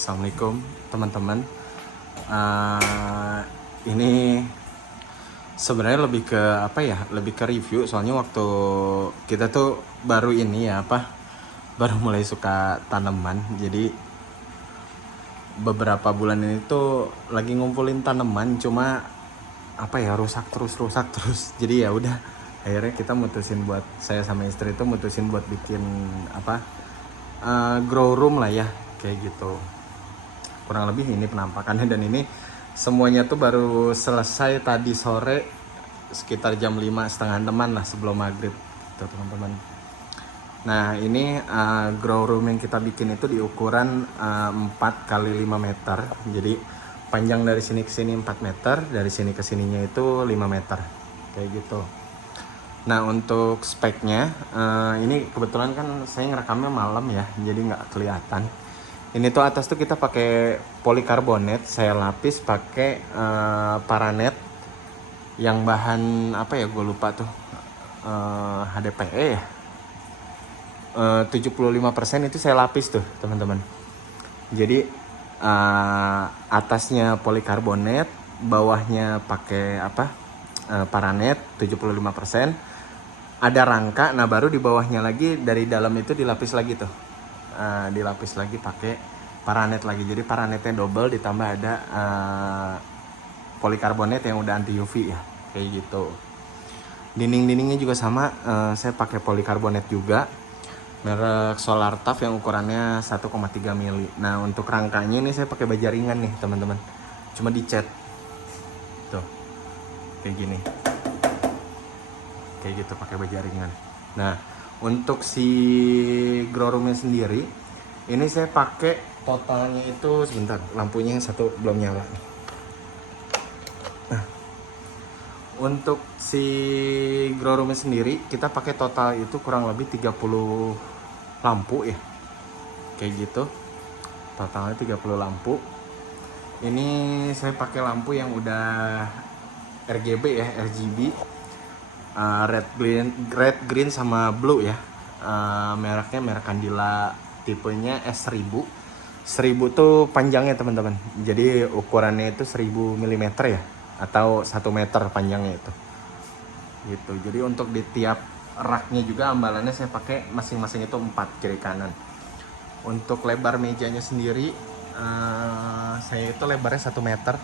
Assalamualaikum teman-teman. Ini sebenarnya lebih ke apa ya? Lebih ke review. Soalnya waktu kita tuh baru ini ya baru mulai suka tanaman. Jadi beberapa bulan ini tuh lagi ngumpulin tanaman. Cuma rusak terus. Jadi ya udah. Akhirnya kita saya sama istri itu mutusin buat bikin grow room lah ya, kayak gitu. Kurang lebih ini penampakannya, dan ini semuanya tuh baru selesai tadi sore sekitar jam 5:30 lah sebelum maghrib gitu teman-teman. Nah ini grow room yang kita bikin itu di ukuran 4 kali 5 meter. Jadi panjang dari sini ke sini 4 meter, dari sini ke sininya itu 5 meter kayak gitu. Nah untuk speknya ini kebetulan kan saya ngerekamnya malam ya, jadi nggak kelihatan. Ini tuh atas tuh kita pakai polikarbonat, saya lapis pakai paranet yang bahan gue lupa tuh, HDPE ya, 75% itu saya lapis tuh teman-teman. Jadi atasnya polikarbonat, bawahnya pakai paranet 75%, ada rangka. Nah baru di bawahnya lagi dari dalam itu dilapis lagi tuh. Dilapis lagi pakai paranet lagi. Jadi paranetnya double, ditambah ada polikarbonat yang udah anti UV ya, kayak gitu. Dinding-dindingnya juga sama, saya pakai polikarbonat juga, merek Solar Tough yang ukurannya 1,3 mili. Nah untuk rangkanya ini saya pakai baja ringan nih teman-teman, cuma dicat tuh kayak gini, kayak gitu, pakai baja ringan. Nah untuk si grow roomnya sendiri, ini saya pakai totalnya itu, sebentar, lampunya yang satu belum nyala. Nah, untuk si grow roomnya sendiri, kita pakai total itu kurang lebih 30 lampu ya, kayak gitu. Totalnya 30 lampu. Ini saya pakai lampu yang udah RGB ya, RGB. Red, green sama blue ya. Mereknya merek Candila, tipenya S1000. 1000 tuh panjangnya teman-teman. Jadi ukurannya itu 1000 mm ya, atau 1 meter panjangnya itu. Gitu. Jadi untuk di tiap raknya juga ambalannya saya pakai masing-masing itu 4 kiri kanan. Untuk lebar mejanya sendiri, saya itu lebarnya 1 meter.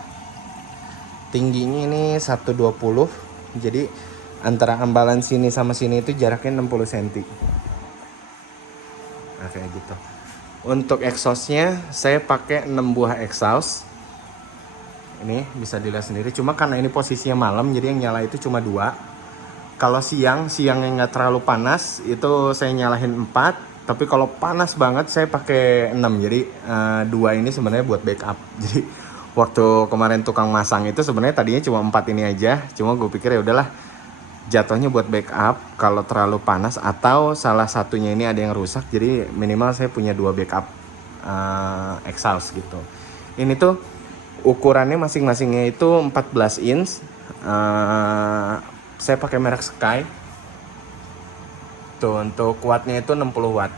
Tingginya ini 120. Jadi antara ambalan sini sama sini itu jaraknya 60 cm. Nah kayak gitu. Untuk exhaustnya saya pakai 6 buah exhaust. Ini bisa dilihat sendiri. Cuma karena ini posisinya malam, jadi yang nyala itu cuma 2. Kalau siang yang nggak terlalu panas itu saya nyalahin 4. Tapi kalau panas banget saya pakai 6. Jadi 2 ini sebenarnya buat backup. Jadi waktu kemarin tukang masang itu sebenarnya tadinya cuma 4 ini aja. Cuma gue pikir ya udahlah, jatuhnya buat backup kalau terlalu panas atau salah satunya ini ada yang rusak, jadi minimal saya punya 2 backup exhaust gitu. Ini tuh ukurannya masing-masingnya itu 14 inch. Saya pakai merek Sky tuh. Untuk wattnya itu 60 watt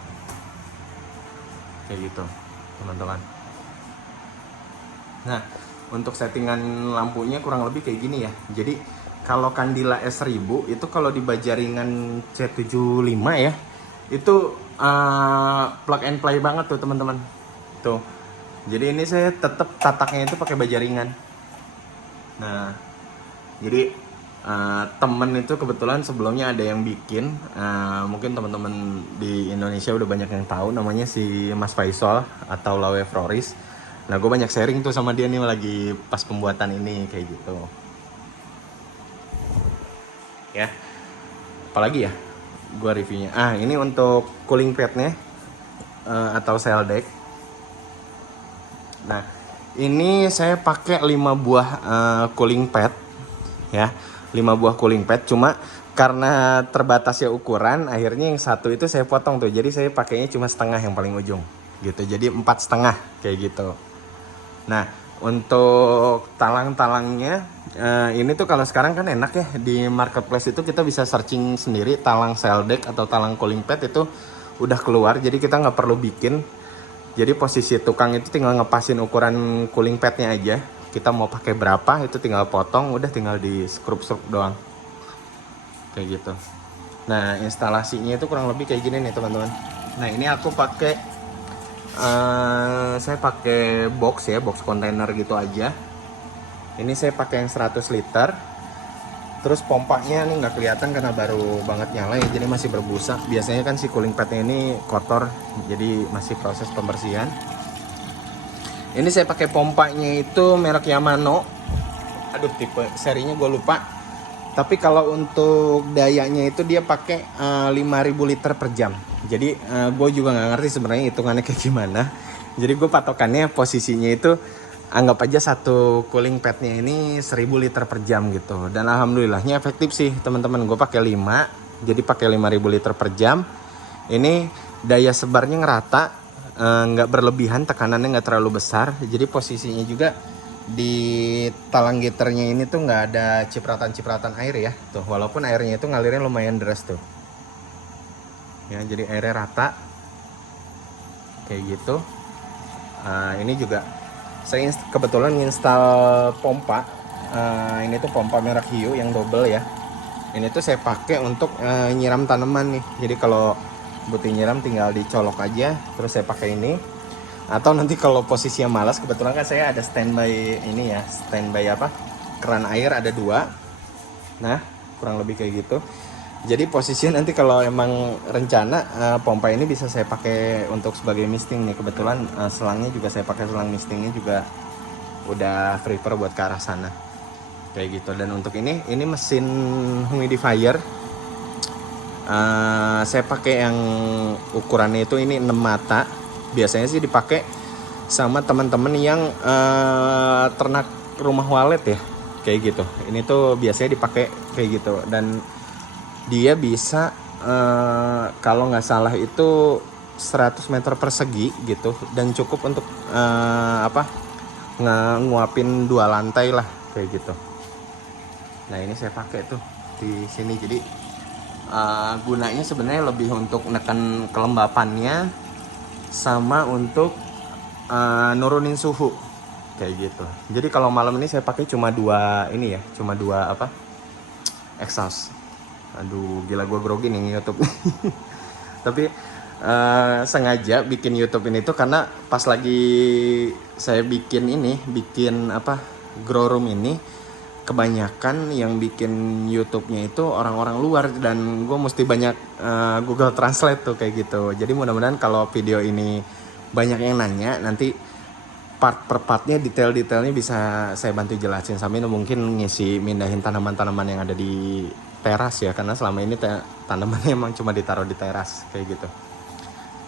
kayak gitu teman-teman. Nah untuk settingan lampunya kurang lebih kayak gini ya. Jadi kalau Candila S1000 itu kalau di baja ringan C75 ya, itu plug and play banget tuh teman-teman. Tuh. Jadi ini saya tetap tataknya itu pakai baja ringan. Nah, jadi temen itu kebetulan sebelumnya ada yang bikin, mungkin teman-teman di Indonesia udah banyak yang tahu, namanya si Mas Faisal atau Lawe Floris. Nah, gue banyak sharing tuh sama dia nih lagi pas pembuatan ini kayak gitu. Ya, apalagi ya gua reviewnya. Ini untuk cooling padnya atau cell deck. Nah ini saya pakai 5 buah cooling pad ya, 5 buah cooling pad. Cuma karena terbatasnya ukuran, akhirnya yang satu itu saya potong tuh, jadi saya pakainya cuma setengah yang paling ujung gitu, jadi 4,5 kayak gitu. Nah untuk talang-talangnya, ini tuh kalau sekarang kan enak ya, di marketplace itu kita bisa searching sendiri talang cell deck atau talang cooling pad itu udah keluar, jadi kita nggak perlu bikin. Jadi posisi tukang itu tinggal ngepasin ukuran cooling padnya aja. Kita mau pakai berapa itu tinggal potong, udah tinggal di skrup-skrup doang. Kayak gitu. Nah, instalasinya itu kurang lebih kayak gini nih teman-teman. Nah, ini aku pakai saya pakai box ya, box kontainer gitu aja. Ini saya pakai yang 100 liter. Terus pompanya nih nggak kelihatan karena baru banget nyala ya, jadi masih berbusa. Biasanya kan si cooling padnya ini kotor, jadi masih proses pembersihan. Ini saya pakai pompanya itu merek Yamano. Aduh, tipe serinya gue lupa. Tapi kalau untuk dayanya itu dia pakai 5000 liter per jam. Jadi gue juga nggak ngerti sebenarnya hitungannya kayak gimana. Jadi gue patokannya posisinya itu anggap aja satu cooling padnya ini 1000 liter per jam gitu. Dan alhamdulillahnya efektif sih teman-teman. Gue pakai 5, jadi pakai 5000 liter per jam. Ini daya sebarnya ngerata, nggak berlebihan, tekanannya nggak terlalu besar. Jadi posisinya juga di talang giternya ini tuh nggak ada cipratan-cipratan air ya. Tuh, walaupun airnya itu ngalirnya lumayan deras tuh. Ya, jadi airnya rata. Kayak gitu. Ini juga saya kebetulan install pompa. Ini tuh pompa merek Hio yang double ya. Ini tuh saya pakai untuk nyiram tanaman nih. Jadi kalau butuh nyiram tinggal dicolok aja. Terus saya pakai ini. Atau nanti kalau posisinya malas, kebetulan kan saya ada standby ini ya, standby apa? Keran air ada 2. Nah, kurang lebih kayak gitu. Jadi posisinya nanti kalau emang rencana pompa ini bisa saya pakai untuk sebagai misting nih. Kebetulan selangnya juga saya pakai selang mistingnya juga udah prepare buat ke arah sana. Kayak gitu. Dan untuk ini mesin humidifier. Saya pakai yang ukurannya itu ini 6 mata. Biasanya sih dipakai sama teman-teman yang ternak rumah walet ya, kayak gitu. Ini tuh biasanya dipakai kayak gitu, dan dia bisa kalau nggak salah itu 100 meter persegi gitu, dan cukup untuk nguapin 2 lantai lah kayak gitu. Nah, ini saya pakai tuh di sini. Jadi gunanya sebenarnya lebih untuk menekan kelembapannya sama untuk nurunin suhu kayak gitu. Jadi kalau malam ini saya pakai cuma 2 ini ya, cuma 2 exhaust. Aduh, gila gue grogi nih YouTube. Tapi sengaja bikin YouTube ini tuh karena pas lagi saya bikin grow room ini, kebanyakan yang bikin YouTube-nya itu orang-orang luar, dan gue mesti banyak Google Translate tuh kayak gitu. Jadi mudah-mudahan kalau video ini banyak yang nanya, nanti part per partnya, detail-detailnya bisa saya bantu jelasin. Sambil mungkin ngisi mindahin tanaman-tanaman yang ada di teras ya, karena selama ini tanamannya emang cuma ditaruh di teras kayak gitu.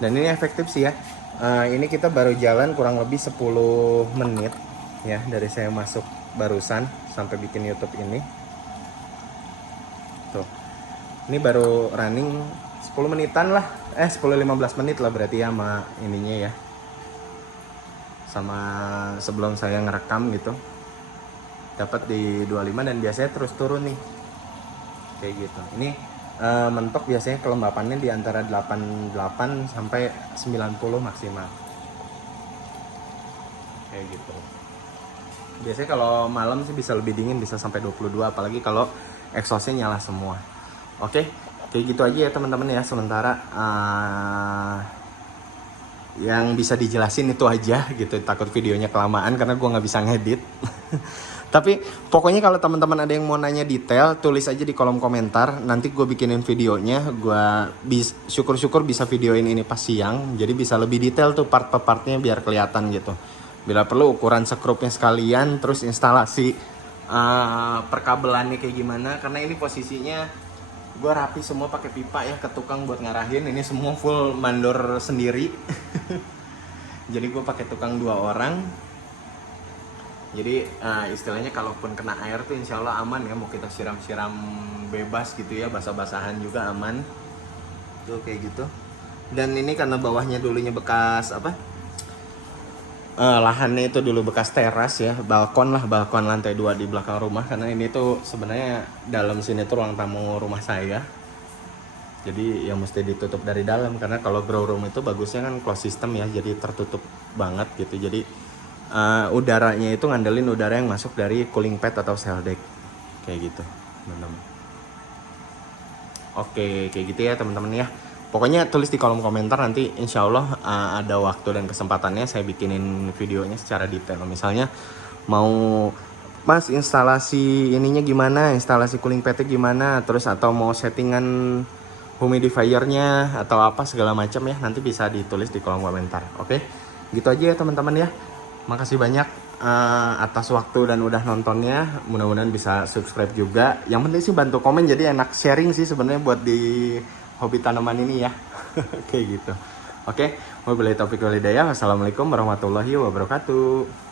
Dan ini efektif sih ya. Ini kita baru jalan kurang lebih 10 menit ya dari saya masuk barusan sampai bikin YouTube ini. Tuh. Ini baru running 10 menitan lah. 10-15 menit lah berarti ya sama ininya ya. Sama sebelum saya ngerekam gitu. Dapat di 25 dan biasanya terus turun nih. Kayak gitu. Ini mentok biasanya kelembapannya di antara 88 sampai 90 maksimal. Kayak gitu. Biasanya kalau malam sih bisa lebih dingin, bisa sampai 22, apalagi kalau exhaustnya nyala semua. Oke, kayak gitu aja ya teman-teman ya. Sementara yang bisa dijelasin itu aja gitu. Takut videonya kelamaan karena gue nggak bisa ngedit. Tapi pokoknya kalau teman-teman ada yang mau nanya detail, tulis aja di kolom komentar. Nanti gue bikinin videonya. Gue syukur-syukur bisa videoin ini pas siang. Jadi bisa lebih detail tuh part per partnya biar kelihatan gitu. Bila perlu ukuran sekrupnya sekalian, terus instalasi perkabelannya kayak gimana. Karena ini posisinya gue rapi semua pakai pipa ya ke tukang buat ngarahin. Ini semua full mandor sendiri. Jadi gue pakai tukang 2 orang. Jadi istilahnya kalaupun kena air tuh insya Allah aman ya. Mau kita siram-siram bebas gitu ya, basah-basahan juga aman. Tuh kayak gitu. Dan ini karena bawahnya dulunya bekas lahannya itu dulu bekas teras ya, balkon lantai 2 di belakang rumah. Karena ini tuh sebenarnya dalam sini tuh ruang tamu rumah saya. Jadi yang mesti ditutup dari dalam, karena kalau grow room itu bagusnya kan close system ya, jadi tertutup banget gitu. Jadi udaranya itu ngandelin udara yang masuk dari cooling pad atau cell deck kayak gitu teman-teman. Oke, kayak gitu ya teman-teman ya. Pokoknya tulis di kolom komentar, nanti insya Allah ada waktu dan kesempatannya saya bikinin videonya secara detail. Misalnya mau Mas instalasi ininya gimana, instalasi cooling padnya gimana, terus atau mau settingan humidifier-nya atau apa segala macam ya, nanti bisa ditulis di kolom komentar. Oke, gitu aja ya teman-teman ya. Makasih banyak atas waktu dan udah nontonnya. Mudah-mudahan bisa subscribe juga. Yang penting sih bantu komen, jadi enak sharing sih sebenarnya buat di hobi tanaman ini ya. Kayak gitu. Oke, wabillahi taufiq wal hidayah. Wassalamualaikum warahmatullahi wabarakatuh.